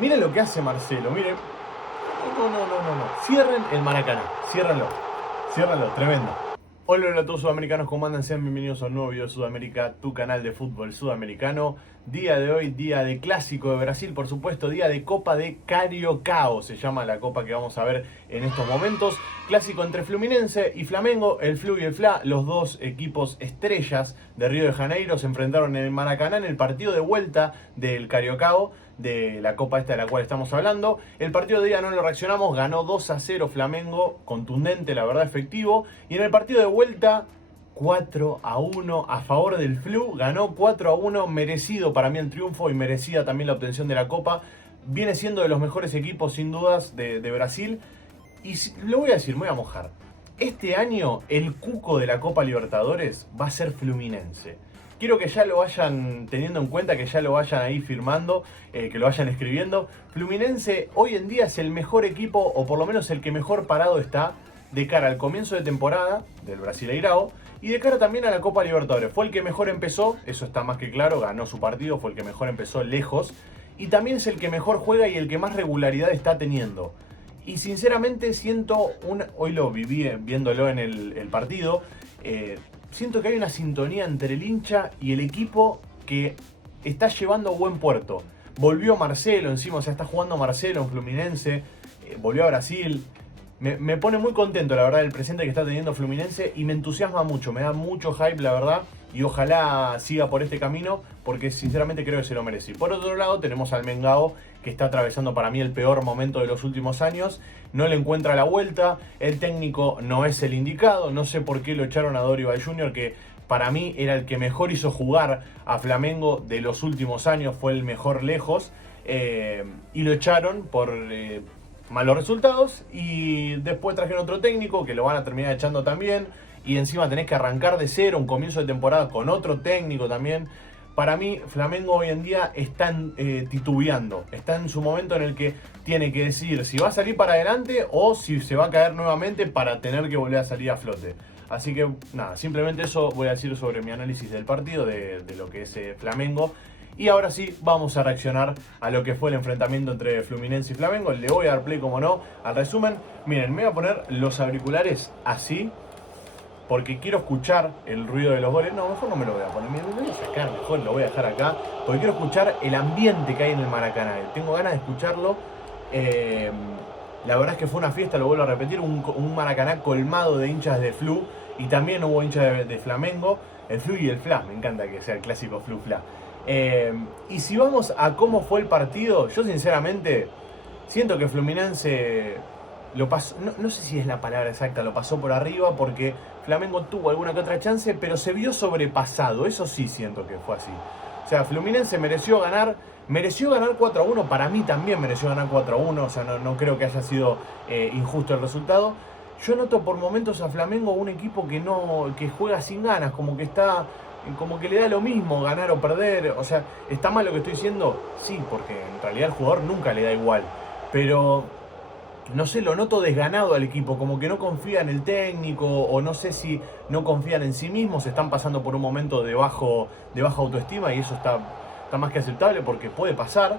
Miren lo que hace Marcelo, miren. No. Cierren el Maracaná, ciérrenlo, tremendo. Hola a todos sudamericanos, ¿cómo andan? Sean bienvenidos a un nuevo video de Sudamérica, tu canal de fútbol sudamericano. Día de hoy, día de Clásico de Brasil, por supuesto, día de Copa de Cariocao, se llama la copa que vamos a ver en estos momentos. Clásico entre Fluminense y Flamengo, el Flu y el Fla, los dos equipos estrellas de Río de Janeiro, se enfrentaron en el Maracaná en el partido de vuelta del Cariocao, de la copa esta de la cual estamos hablando. El partido de día no lo reaccionamos, ganó 2-0 Flamengo, contundente, la verdad, efectivo. Y en el partido de vuelta, 4-1 a favor del Flu, ganó 4-1, merecido para mí el triunfo y merecida también la obtención de la copa. Viene siendo de los mejores equipos sin dudas de Brasil. Y lo voy a decir, me voy a mojar. Este año el cuco de la Copa Libertadores va a ser Fluminense. Quiero que ya lo vayan teniendo en cuenta, que ya lo vayan ahí firmando, que lo vayan escribiendo. Fluminense hoy en día es el mejor equipo, o por lo menos el que mejor parado está de cara al comienzo de temporada del Brasileirao y de cara también a la Copa Libertadores. Fue el que mejor empezó, eso está más que claro, ganó su partido, fue el que mejor empezó lejos. Y también es el que mejor juega y el que más regularidad está teniendo. Y sinceramente siento, hoy lo viví viéndolo en el partido, siento que hay una sintonía entre el hincha y el equipo que está llevando a buen puerto. Volvió Marcelo encima, o sea, está jugando Marcelo en Fluminense, volvió a Brasil. Me pone muy contento, la verdad, el presente que está teniendo Fluminense y me entusiasma mucho, me da mucho hype, la verdad. Y ojalá siga por este camino, porque sinceramente creo que se lo merece. Y por otro lado tenemos al Mengao, que está atravesando para mí el peor momento de los últimos años. No le encuentra la vuelta, el técnico no es el indicado. No sé por qué lo echaron a Dorival Jr., que para mí era el que mejor hizo jugar a Flamengo de los últimos años, fue el mejor lejos. Y lo echaron por malos resultados. Y después trajeron otro técnico que lo van a terminar echando también. Y encima tenés que arrancar de cero, un comienzo de temporada con otro técnico también. Para mí, Flamengo hoy en día está titubeando. Está en su momento en el que tiene que decidir si va a salir para adelante o si se va a caer nuevamente para tener que volver a salir a flote. Así que nada, simplemente eso voy a decir sobre mi análisis del partido, de lo que es Flamengo. Y ahora sí, vamos a reaccionar a lo que fue el enfrentamiento entre Fluminense y Flamengo. Le voy a dar play, como no, al resumen. Miren, me voy a poner los auriculares así, porque quiero escuchar el ruido de los goles. No, mejor no me lo voy a poner. Me lo voy a sacar, mejor lo voy a dejar acá, porque quiero escuchar el ambiente que hay en el Maracaná. Tengo ganas de escucharlo. La verdad es que fue una fiesta, lo vuelvo a repetir. Un Maracaná colmado de hinchas de Flu. Y también hubo hinchas de Flamengo. El Flu y el Fla, me encanta que sea el clásico Flu-Fla. Y si vamos a cómo fue el partido, yo sinceramente siento que Fluminense lo pasó, no sé si es la palabra exacta, lo pasó por arriba, porque Flamengo tuvo alguna que otra chance, pero se vio sobrepasado. Eso sí siento que fue así. O sea, Fluminense mereció ganar 4-1, para mí también mereció ganar 4-1, o sea, no creo que haya sido injusto el resultado. Yo noto por momentos a Flamengo un equipo que juega sin ganas, como que le da lo mismo ganar o perder. O sea, ¿está mal lo que estoy diciendo? Sí, porque en realidad el jugador nunca le da igual. Pero no sé, lo noto desganado al equipo, como que no confía en el técnico, o no sé si no confían en sí mismos, están pasando por un momento de baja autoestima, y eso está más que aceptable porque puede pasar.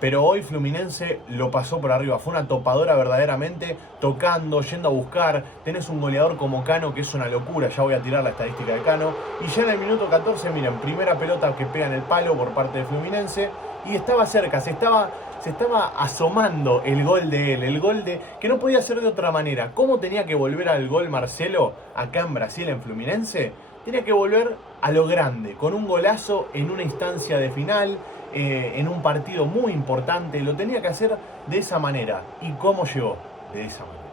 Pero hoy Fluminense lo pasó por arriba, fue una topadora verdaderamente, tocando, yendo a buscar. Tenés un goleador como Cano, que es una locura, ya voy a tirar la estadística de Cano. Y ya en el minuto 14, miren, primera pelota que pega en el palo por parte de Fluminense, y estaba cerca, se estaba asomando el gol de él, el gol que no podía ser de otra manera. ¿Cómo tenía que volver al gol Marcelo acá en Brasil, en Fluminense? Tenía que volver a lo grande, con un golazo en una instancia de final, en un partido muy importante. Lo tenía que hacer de esa manera. ¿Y cómo llegó? De esa manera.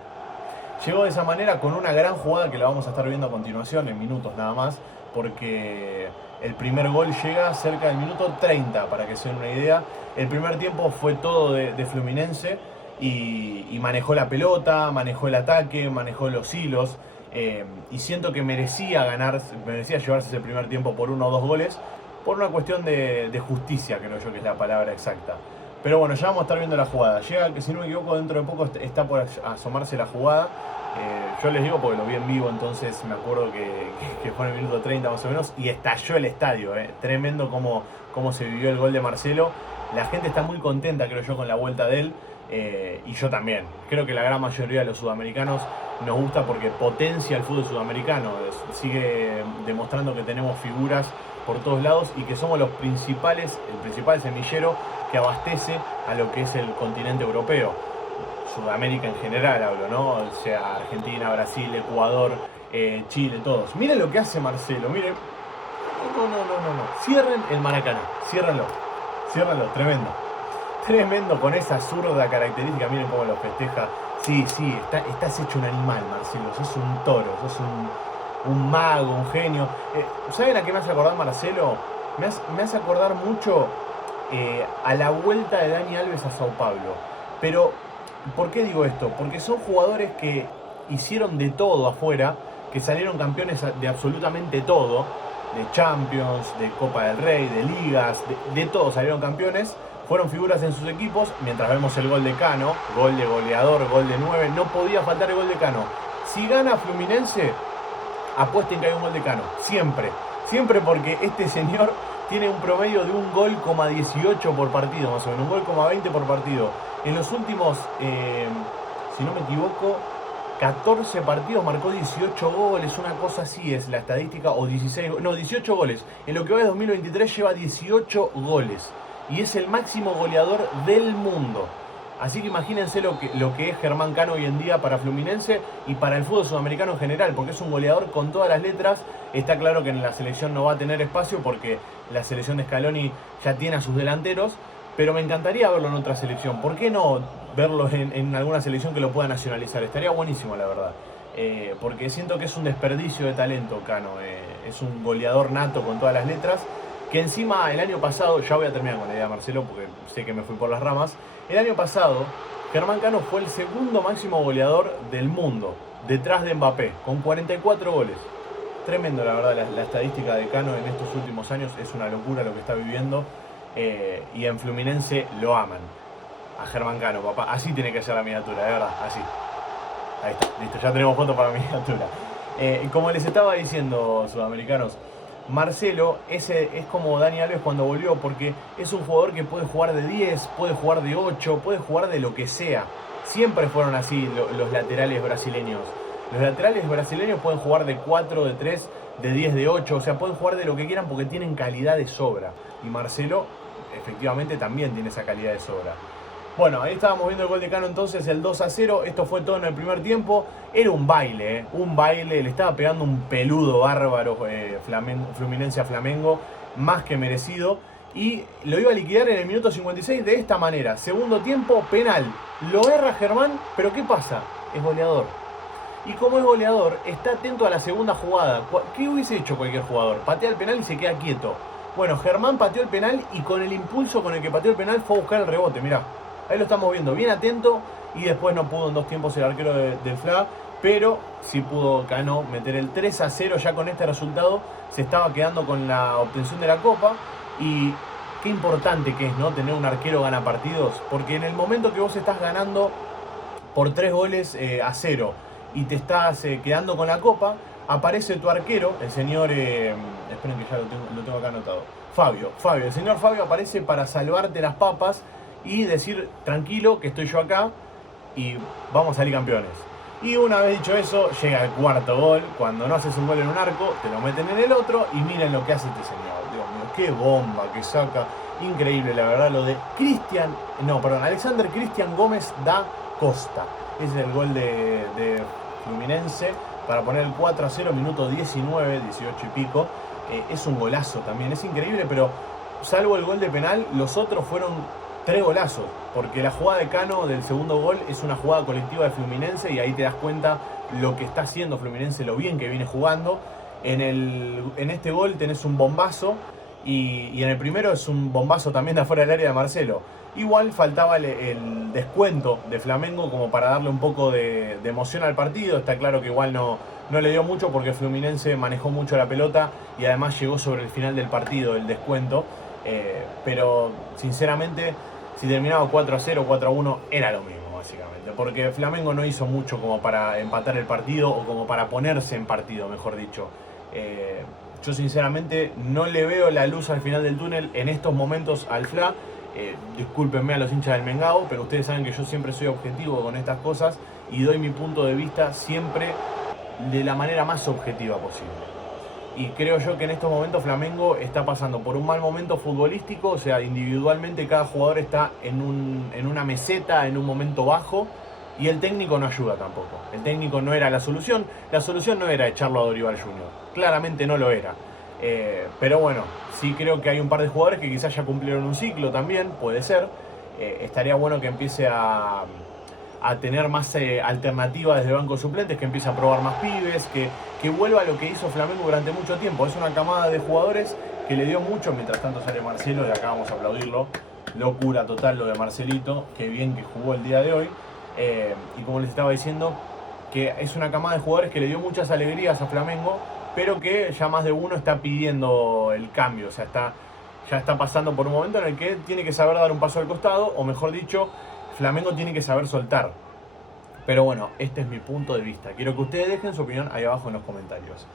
Llegó de esa manera con una gran jugada que la vamos a estar viendo a continuación, en minutos nada más, porque el primer gol llega cerca del minuto 30, para que se den una idea. El primer tiempo fue todo de Fluminense y manejó la pelota, manejó el ataque, manejó los hilos. Y siento que merecía llevarse ese primer tiempo por 1 o 2 goles, por una cuestión de justicia, creo yo que es la palabra exacta. Pero bueno, ya vamos a estar viendo la jugada. Llega, que si no me equivoco, dentro de poco está por asomarse la jugada. Yo les digo porque lo vi en vivo, entonces me acuerdo que fue en el minuto 30 más o menos, y estalló el estadio. Tremendo cómo se vivió el gol de Marcelo. La gente está muy contenta, creo yo, con la vuelta de él. Y yo también. Creo que la gran mayoría de los sudamericanos nos gusta porque potencia el fútbol sudamericano. Sigue demostrando que tenemos figuras por todos lados y que somos el principal semillero que abastece a lo que es el continente europeo. Sudamérica en general hablo, ¿no? O sea, Argentina, Brasil, Ecuador, Chile, todos. Miren lo que hace Marcelo, miren. No. Cierren el Maracaná, ciérrenlo, tremendo. Tremendo con esa zurda característica, miren cómo lo festeja. Sí, estás hecho un animal, Marcelo, sos un toro, sos un mago, un genio. ¿Saben a qué me hace acordar Marcelo? Me hace acordar mucho a la vuelta de Dani Alves a Sao Paulo. Pero, ¿por qué digo esto? Porque son jugadores que hicieron de todo afuera, que salieron campeones de absolutamente todo, de Champions, de Copa del Rey, de ligas, de todo salieron campeones. Fueron figuras en sus equipos, mientras vemos el gol de Cano, gol de goleador, gol de 9, no podía faltar el gol de Cano. Si gana Fluminense, apuesten que hay un gol de Cano, siempre porque este señor tiene un promedio de 1,18 por partido, más o menos, 1,20 por partido. En los últimos, si no me equivoco, 14 partidos marcó 18 goles, una cosa así es la estadística, o 18 goles. En lo que va de 2023 lleva 18 goles. Y es el máximo goleador del mundo. Así que imagínense lo que es Germán Cano hoy en día para Fluminense y para el fútbol sudamericano en general, porque es un goleador con todas las letras. Está claro que en la selección no va a tener espacio porque la selección de Scaloni ya tiene a sus delanteros, pero me encantaría verlo en otra selección. ¿Por qué no verlo en alguna selección que lo pueda nacionalizar? Estaría buenísimo, la verdad. Porque siento que es un desperdicio de talento, Cano. Es un goleador nato con todas las letras. Que encima el año pasado, ya voy a terminar con la idea, Marcelo, porque sé que me fui por las ramas. El año pasado, Germán Cano fue el segundo máximo goleador del mundo, detrás de Mbappé, con 44 goles. Tremendo, la verdad, la estadística de Cano en estos últimos años es una locura lo que está viviendo. Y en Fluminense lo aman. A Germán Cano, papá. Así tiene que ser la miniatura, de verdad, así. Ahí está, listo, ya tenemos foto para la miniatura. Como les estaba diciendo, sudamericanos, Marcelo es como Dani Alves cuando volvió, porque es un jugador que puede jugar de 10, puede jugar de 8, puede jugar de lo que sea. Siempre fueron así los laterales brasileños. Los laterales brasileños pueden jugar de 4, de 3, de 10, de 8, o sea, pueden jugar de lo que quieran porque tienen calidad de sobra. Y Marcelo efectivamente también tiene esa calidad de sobra. Bueno, ahí estábamos viendo el gol de Cano entonces, el 2-0. Esto fue todo en el primer tiempo. Era un baile, le estaba pegando un peludo bárbaro Fluminense a Flamengo, más que merecido. Y lo iba a liquidar en el minuto 56 de esta manera. Segundo tiempo, penal. Lo erra Germán, pero ¿qué pasa? Es goleador. Y como es goleador, está atento a la segunda jugada. ¿Qué hubiese hecho cualquier jugador? Patea el penal y se queda quieto. Bueno, Germán pateó el penal y con el impulso con el que pateó el penal fue a buscar el rebote, mirá. Ahí lo estamos viendo, bien atento, y después no pudo en 2 tiempos el arquero del FLA, pero sí pudo Cano meter el 3-0. Ya con este resultado se estaba quedando con la obtención de la Copa. Y qué importante que es, ¿no?, tener un arquero gana partidos, porque en el momento que vos estás ganando por 3 goles a 0 y te estás quedando con la Copa, aparece tu arquero, el señor, esperen que ya lo tengo acá anotado, Fabio, el señor Fabio aparece para salvarte las papas y decir, tranquilo, que estoy yo acá y vamos a salir campeones. Y una vez dicho eso, llega el cuarto gol. Cuando no haces un gol en un arco, te lo meten en el otro y miren lo que hace este señor. Dios mío, qué bomba que saca. Increíble, la verdad, lo de Alexander Cristian Gómez da Costa. Ese es el gol de Fluminense para poner el 4-0, minuto 19, 18 y pico. Es un golazo también, es increíble, pero salvo el gol de penal, los otros fueron 3 golazos, porque la jugada de Cano del segundo gol es una jugada colectiva de Fluminense y ahí te das cuenta lo que está haciendo Fluminense, lo bien que viene jugando. En este gol tenés un bombazo y en el primero es un bombazo también de afuera del área de Marcelo. Igual faltaba el descuento de Flamengo como para darle un poco de emoción al partido. Está claro que igual no le dio mucho porque Fluminense manejó mucho la pelota y además llegó sobre el final del partido el descuento. Pero sinceramente, si terminaba 4-0, 4-1, era lo mismo básicamente, porque Flamengo no hizo mucho como para empatar el partido o como para ponerse en partido, mejor dicho. Yo sinceramente no le veo la luz al final del túnel en estos momentos al FLA. Discúlpenme a los hinchas del Mengao, pero ustedes saben que yo siempre soy objetivo con estas cosas y doy mi punto de vista siempre de la manera más objetiva posible. Y creo yo que en estos momentos Flamengo está pasando por un mal momento futbolístico, o sea, individualmente cada jugador está en una meseta, en un momento bajo, y el técnico no ayuda tampoco. El técnico no era la solución no era echarlo a Dorival Jr., claramente no lo era. Pero bueno, sí creo que hay un par de jugadores que quizás ya cumplieron un ciclo también, puede ser. Estaría bueno que empiece a tener más alternativas desde banco de suplentes, que empiece a probar más pibes, que vuelva a lo que hizo Flamengo durante mucho tiempo. Es una camada de jugadores que le dio mucho, mientras tanto sale Marcelo, y acá vamos a aplaudirlo. Locura total lo de Marcelito, qué bien que jugó el día de hoy. Y como les estaba diciendo, que es una camada de jugadores que le dio muchas alegrías a Flamengo, pero que ya más de uno está pidiendo el cambio, o sea, ya está pasando por un momento en el que tiene que saber dar un paso al costado, o mejor dicho, Flamengo tiene que saber soltar. Pero bueno, este es mi punto de vista. Quiero que ustedes dejen su opinión ahí abajo en los comentarios.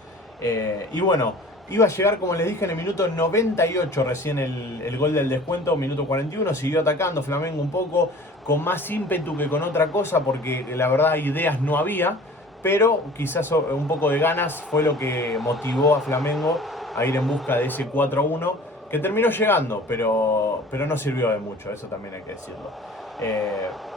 Y bueno, iba a llegar, como les dije, en el minuto 98 recién el gol del descuento, minuto 41. Siguió atacando Flamengo un poco, con más ímpetu que con otra cosa, porque la verdad ideas no había. Pero quizás un poco de ganas fue lo que motivó a Flamengo a ir en busca de ese 4-1, que terminó llegando, pero no sirvió de mucho, eso también hay que decirlo.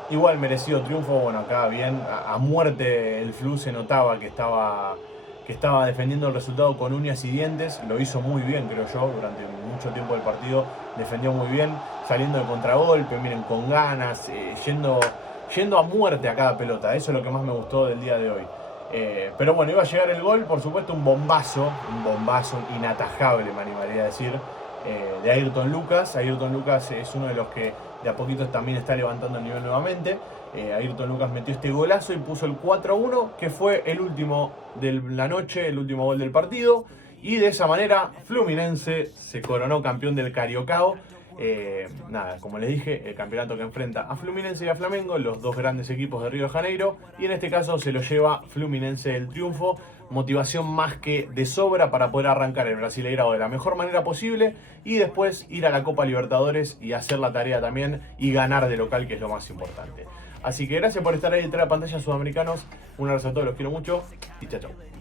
Igual merecido triunfo, bueno, acá bien, a muerte el Flu se notaba que estaba defendiendo el resultado con uñas y dientes, lo hizo muy bien creo yo, durante mucho tiempo del partido defendió muy bien, saliendo de contragolpe, miren, con ganas, yendo a muerte a cada pelota, eso es lo que más me gustó del día de hoy. Pero bueno, iba a llegar el gol, por supuesto un bombazo inatajable me animaría a decir, de Ayrton Lucas. Ayrton Lucas es uno de los que de a poquito también está levantando el nivel nuevamente. Ayrton Lucas metió este golazo y puso el 4-1, que fue el último de la noche, el último gol del partido. Y de esa manera Fluminense se coronó campeón del Cariocao. Nada, como les dije, el campeonato que enfrenta a Fluminense y a Flamengo, los dos grandes equipos de Río de Janeiro, y en este caso se lo lleva Fluminense el triunfo. Motivación más que de sobra para poder arrancar el Brasileirao de la mejor manera posible y después ir a la Copa Libertadores y hacer la tarea también y ganar de local, que es lo más importante. Así que gracias por estar ahí detrás de la pantalla, sudamericanos. Un abrazo a todos, los quiero mucho y chao, chao.